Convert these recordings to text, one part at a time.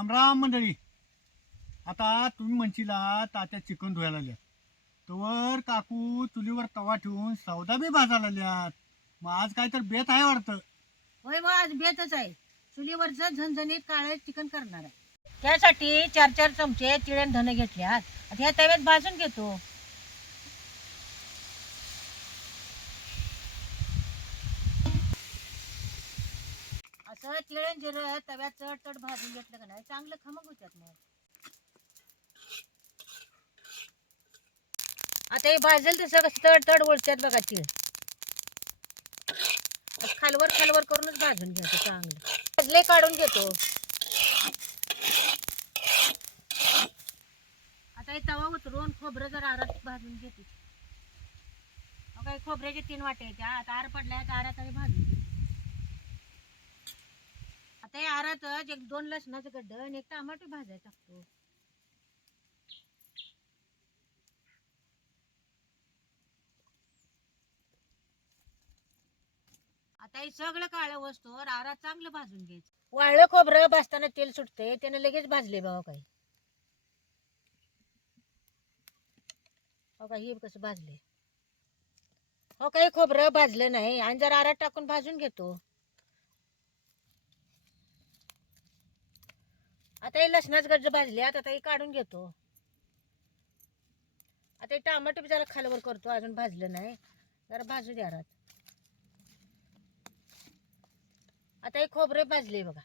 रामराम मंडळी. आता तुम्ही म्हणशीला तात्या चिकन धुवायला लागल्यात तवर काकू चुलीवर तवा ठेवून सौदा बी भाजायला लागल्यात. मग आज काय तर बेत आहे वाटतं. होय मग आज बेतच आहे. चुलीवरचं झणझणीत काळे चिकन करणार आहे. त्यासाठी चार चार चमचे तिळण धन घेतल्यात. आता ह्या तव्यात भाजून घेतो. असं तिळण जिरं तव्यात चढ चढ भाजून घेतलं का नाही? चांगलं खमंग होत्यात मग. आता हे भाजेल तसं कसं तड तड ओळख्यात बघा तीळ खालवर खालवर करूनच भाजून घेतो चांगलं. भाजले काढून घेतो. आता हे तवा उतरून खोबरं जर आरात भाजून घेते. काही खोबऱ्याचे तीन वाटे आहेत आता आर पडल्या आरात भाजून घेते. आता या आरातच एक दोन लसणाचं गड्ड आणि एक टमाटो भाजायला टाकतो. आता हे सगळं काळं वस्तूवर आरा चांगलं भाजून घ्यायचं. वाळलं खोबरं भाजताना तेल सुटते त्याने लगेच भाजले बाबा काही. हो का हे कसं भाजले हो काही खोबरं भाजलं नाही आणि जर आरात टाकून भाजून घेतो. आता हे लसणाच गड्ज भाजले आता हे काढून घेतो. आता हे टमाटे जरा खालवर करतो अजून भाजलं नाही. जरा भाजू द्या आरात आता हे खोबरे भाजले बघा.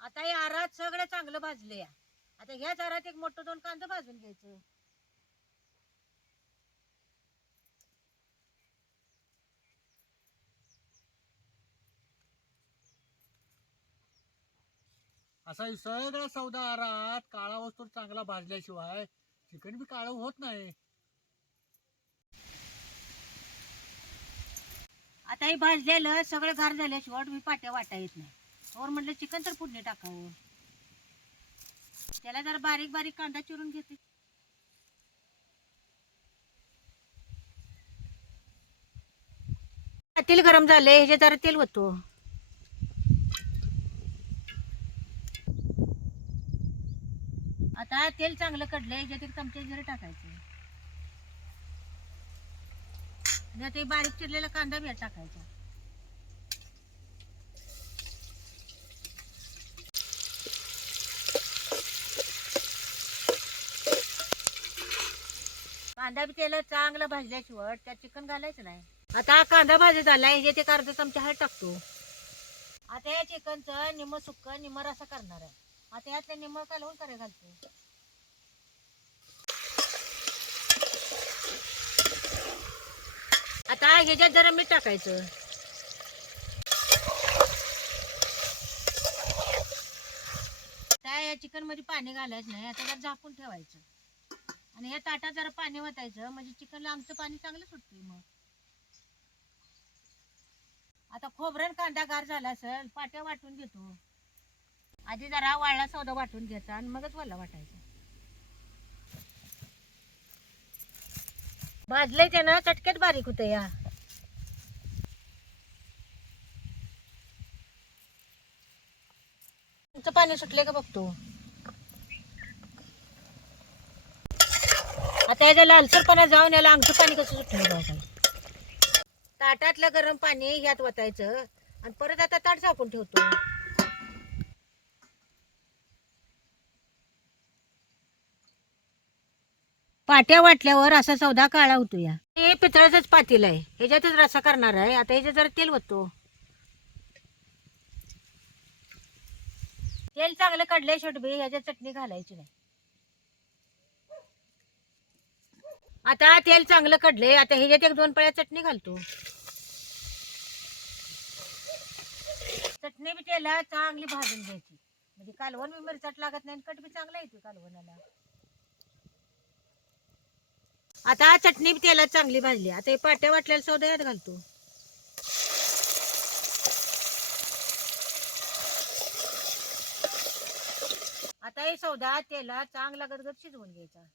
आता हे आरात सगळं चांगलं भाजले या आता ह्याच आरात एक मोठं दोन कांदा भाजून घ्यायचं. असा सगळा सौदा आरात काळा वस्तू चांगला भाजल्याशिवाय चिकन बी काळं होत नाही. आता हे भाजलेलं सगळं गार झाल्याशिवाय मी पाट्या वाटा येत नाही. और म्हटलं चिकन तर पुढे टाकावं. त्याला जरा बारीक बारीक कांदा चिरून घेते. तेल गरम झाले ह्याच्यात जरा तेल होतो आता तेल चांगलं कडलंय ह्याच्यात एक चमचे जिरे टाकायचे. आणि बारीक चिरलेला कांदा बी टाकायचा. कांदा बी तेलात चांगला भाजल्याशिवाय त्यात चिकन घालायचं नाही. आता कांदा भाजत आलाय हे ते अर्धा चमचा हळद टाकतो. आता या चिकनचं निम्म सुक्क निम रसा करणार आहे. आता यातल्या निम्म कालवून करे घालतो? आता ह्याच्यात जरा मीठ टाकायचं. त्या या चिकनमध्ये पाणी घालायचं नाही आता जरा झाकून ठेवायचं. आणि या ताटात जरा पाणी वतायचं म्हणजे चिकनला आमचं पाणी चांगलं सुटते मग. आता खोबरं कांदा गार झाला असेल पाट्या वाटून घेतो. आधी जरा वाळला सौदा वाटून घ्यायचा आणि मगच वाला वाटायचा. भाजलंय त्यानं चटक्यात बारीक होतं या. तुमचं पाणी सुटले का बघतो? आता याच्या लालसरपणा जाऊन याला आमचं पाणी कसं सुटलं बघा. ताटातलं गरम पाणी ह्यात वतायचं आणि परत आता ताट झाकून ठेवतो. पाट्या वाटल्यावर असा सौदा काळा होतो या हे पितळाचंच पातील आहे. ह्याच्यातच रसा करणार आहे. आता ह्याच्यात जरा तेल होतो तेल चांगलं कडलंय शेटबी. ह्याच्यात चटणी घालायची नाही. आता तेल चांगलं कडले आता ह्याच्यात एक दोन पळ्या चटणी घालतो. चटणी बी तेला चांगली भाजून घ्यायची. म्हणजे कालवण बी मिरचट लागत नाही कट बी चांगला येतो कालवणाला. आता चटणी तेलात चांगली भाजली. आता हे पाट्या वाटलेल्या सौदा यात घालतो. आता हे सौदा तेला चांगला गदगद शिजवून घ्यायचा.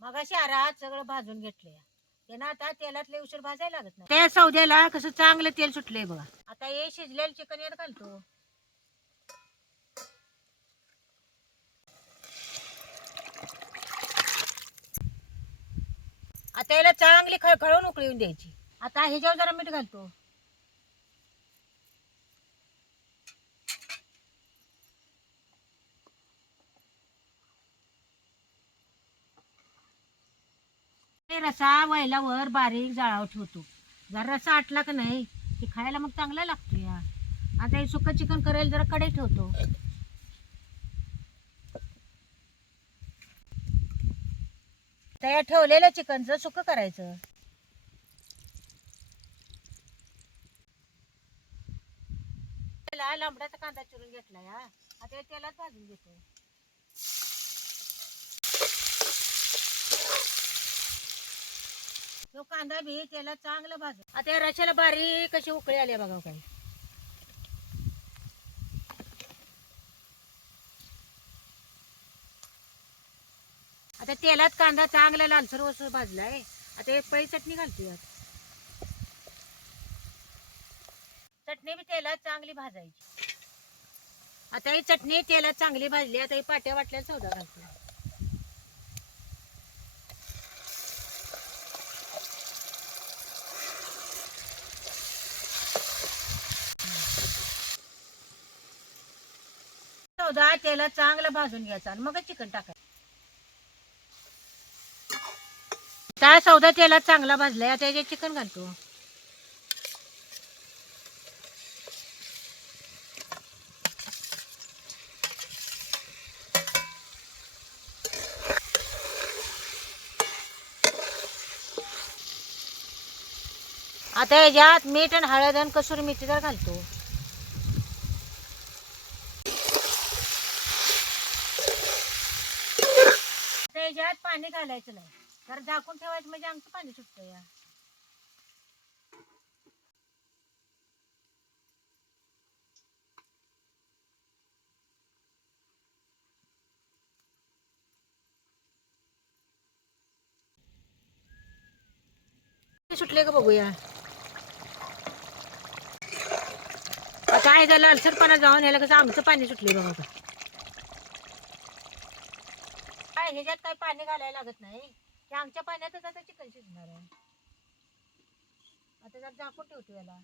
मगाशी आरात सगळं भाजून घेतलंय. त्यानं आता तेलात लय उशीर भाजायला लागत नाही. त्या सौद्याला कसं चांगलं तेल सुटलंय बघा. आता हे शिजलेलं चिकन यात घालतो. त्याला चांगली खळखळून उकळून द्यायची. आता ह्याच्यावर जरा मीठ घालतो. रसा वैलावर बारीक जाळाव ठेवतो. जर रसा आटला का नाही ते खायला मग चांगला लागतो या आता हे सुकं चिकन करायला जरा कडे ठेवतो. त्या ठेवलेल्या चिकनचं सुकं करायचं. त्याला लांबड्याचा कांदा चिरून घेतला या आता तेलात भाजून घेतो. तो कांदा बी त्याला चांगलं भाजून आता या रशाला बारीक कशी उकळी आली बघा हो काही. आता तेलात कांदा चांगला लालसर वसर भाजलाय. आता एक पळी चटणी घालते चटणी बी तेलात चांगली भाजायची. आता ही चटणी तेलात चांगली भाजली आता ही पाट्या वाटल्या सौदा घालतो तेला तेलात चांगलं भाजून घ्यायचा आणि मग चिकन टाकायचं. त्या सौदा तेलात चांगला भाजलाय. आता याच्यात चिकन घालतो. आता याच्यात मीठ आणि हळद आणि कसुरी मेथी जर घालतो. आता याच्यात पाणी घालायचं नाही. तर झाकून ठेवायचं म्हणजे आमचं पाणी सुटतं या. सुटले का बघूया. आता आहे झालं अलसरपणा जाऊन यायला कसं आमचं पाणी सुटले बघा आता. काय ह्याच्यात काय पाणी घालायला लागत नाही? आमच्या पाण्यातच आता चिकन शिजणार आहे. आता जर झाकून ठेवतो याला.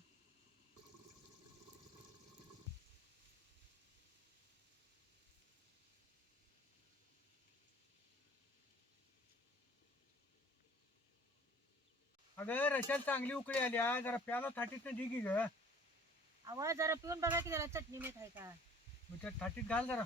अगं रशाला चांगली उकळी आल्या जरा प्याला थाटीत दे की ग. आवाज जरा पिऊन बघा की त्याला चटणी मीठ आहे का? मग त्या थाटीत घाल जरा.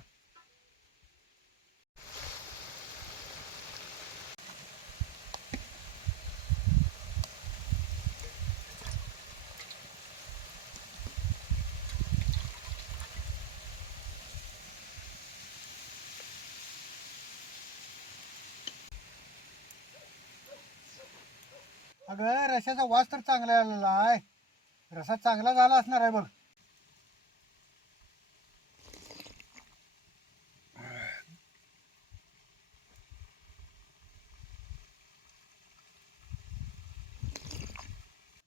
अगं रशाचा वास तर चांगला आलेला आहे. रसा चांगला झाला असणार आहे बघ.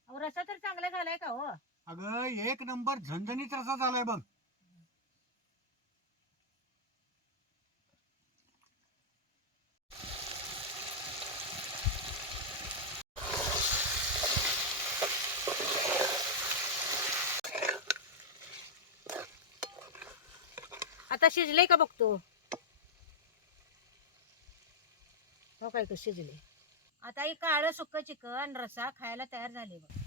अहो रसा तर चांगला झालाय का हो? अगं एक नंबर झणझणीत रसा झालाय बघ. शिजले का बघतो? हो काय का शिजले. आता ही काळं सुक्क चिकन रसा खायला तयार झाले बघ.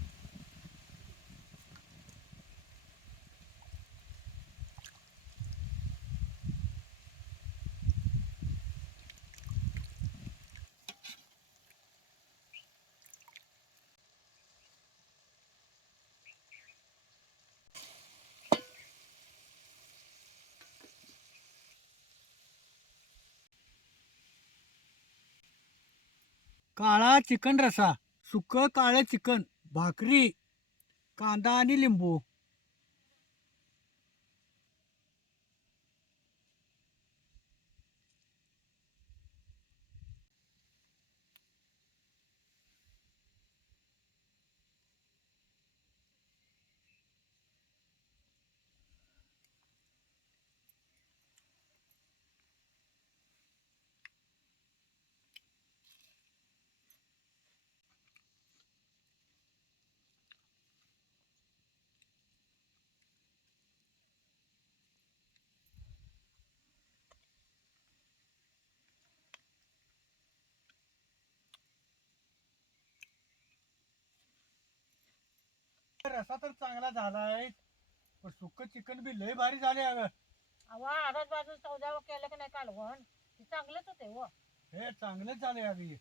काळा चिकन रसा सुकं काळं चिकन भाकरी कांदा आणि लिंबू. रसा तर चांगला झालाय. पण सुक्क चिकन बी लय भारी झाले अगं. आडच बाजू चौदा केलं की नाही कालवण? ते चांगलंच होते हो. हे चांगलंच झाले अगं हे.